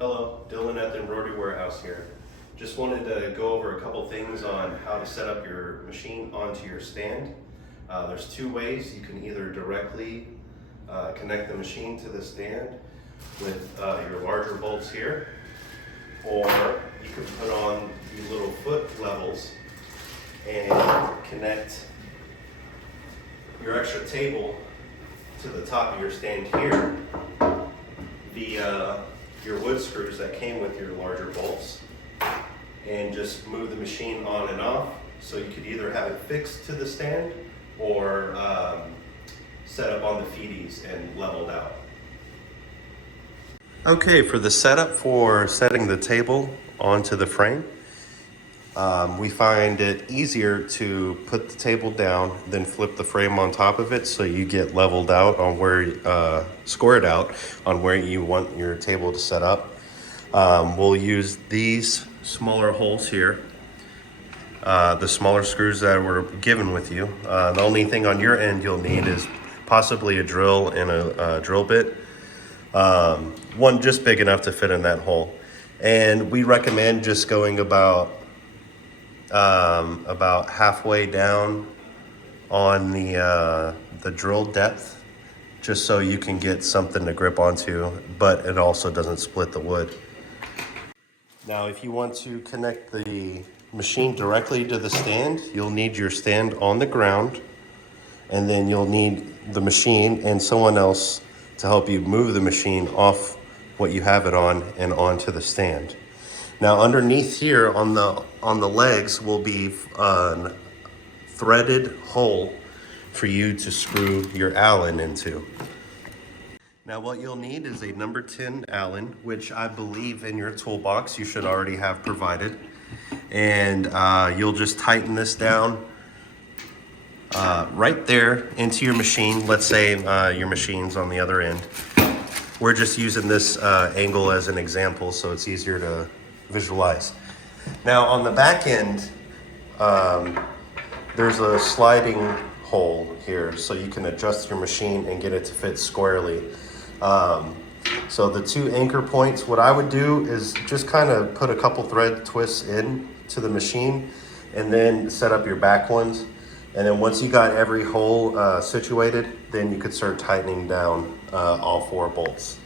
Hello, Dylan at the Embroidery Warehouse here. Just wanted to go over a couple things on how to set up your machine onto your stand. There's two ways. You can either directly connect the machine to the stand with your larger bolts here, or you can put on these little foot levels and connect your extra table to the top of your stand here via your wood screws that came with your larger bolts, and just move the machine on and off. So you could either have it fixed to the stand or set up on the feeties and leveled out. Okay, for the setup for setting the table onto the frame, we find it easier to put the table down than flip the frame on top of it, so you get leveled out on where, scored out on where you want your table to set up. We'll use these smaller holes here, the smaller screws that were given with you. The only thing on your end you'll need is possibly a drill and a drill bit. One just big enough to fit in that hole. And we recommend just going about halfway down on the drill depth, just so you can get something to grip onto, but it also doesn't split the wood. Now, if you want to connect the machine directly to the stand, you'll need your stand on the ground, and then you'll need the machine and someone else to help you move the machine off what you have it on and onto the stand. Now, underneath here on the legs will be a threaded hole for you to screw your Allen into. Now, what you'll need is a number 10 Allen, which I believe in your toolbox you should already have provided. And you'll just tighten this down right there into your machine. Let's say your machine's on the other end. We're just using this angle as an example, so it's easier to visualize. Now, on the back end, there's a sliding hole here, so you can adjust your machine and get it to fit squarely. So the two anchor points, what I would do is just kind of put a couple thread twists in to the machine and then set up your back ones. And then once you got every hole situated, then you could start tightening down all four bolts.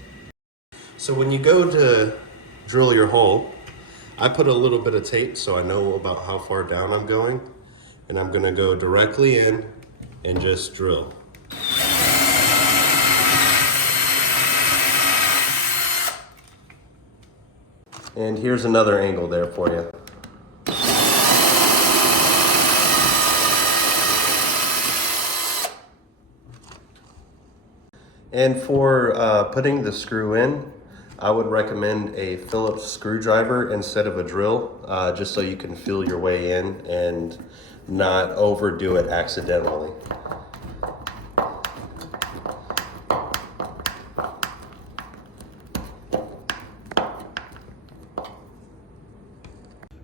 So when you go to drill your hole, I put a little bit of tape so I know about how far down I'm going, and I'm gonna go directly in and just drill. And here's another angle there for you. And for putting the screw in, I would recommend a Phillips screwdriver instead of a drill, just so you can feel your way in and not overdo it accidentally.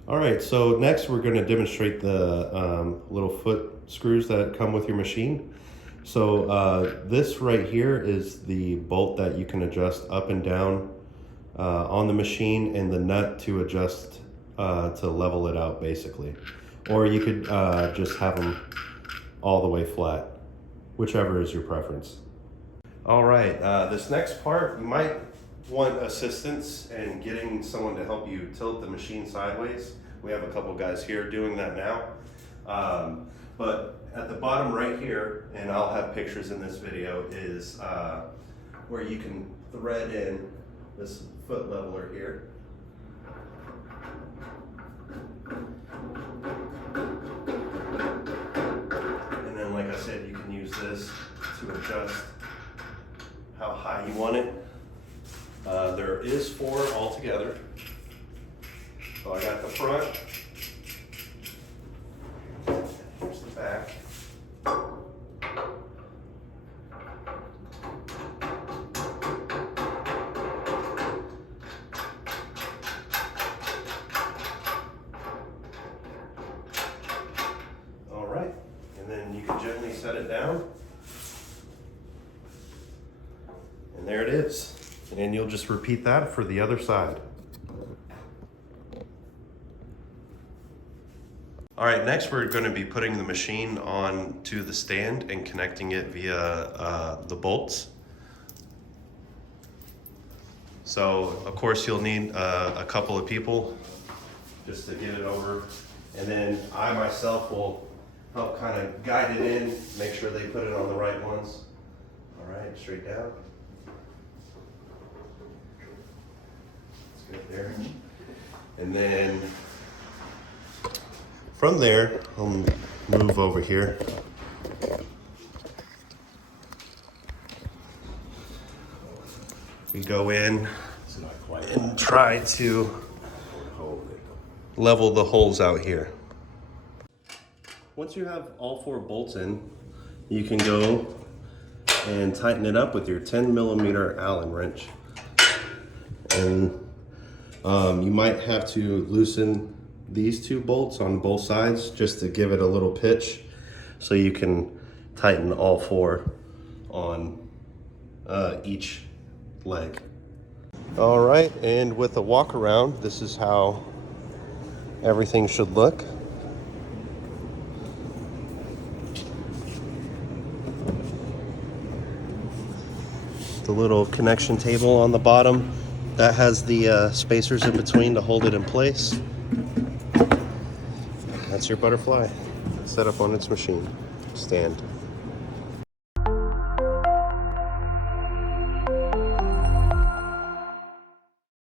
All right, so next we're going to demonstrate the little foot screws that come with your machine. So this right here is the bolt that you can adjust up and down on the machine, and the nut to adjust to level it out basically. Or you could just have them all the way flat, whichever is your preference. All right, this next part, you might want assistance in getting someone to help you tilt the machine sideways. We have a couple guys here doing that now. But at the bottom right here, and I'll have pictures in this video, is where you can thread in this foot leveler here. And then, like I said, you can use this to adjust how high you want it. There is 4 altogether. So I got the front, here's the back. All right, and then you can gently set it down. And there it is. And you'll just repeat that for the other side. All right, next we're going to be putting the machine on to the stand and connecting it via the bolts. So of course you'll need a couple of people just to get it over. And then I myself will help kind of guide it in, make sure they put it on the right ones. All right, straight down. That's good there. And then from there, I'll move over here. We go in and try to level the holes out here. Once you have all 4 bolts in, you can go and tighten it up with your 10mm Allen wrench. And you might have to loosen these 2 bolts on both sides just to give it a little pitch so you can tighten all 4 on each leg. All right, and with a walk around, this is how everything should look. The little connection table on the bottom, that has the spacers in between to hold it in place. That's your butterfly set up on its machine stand.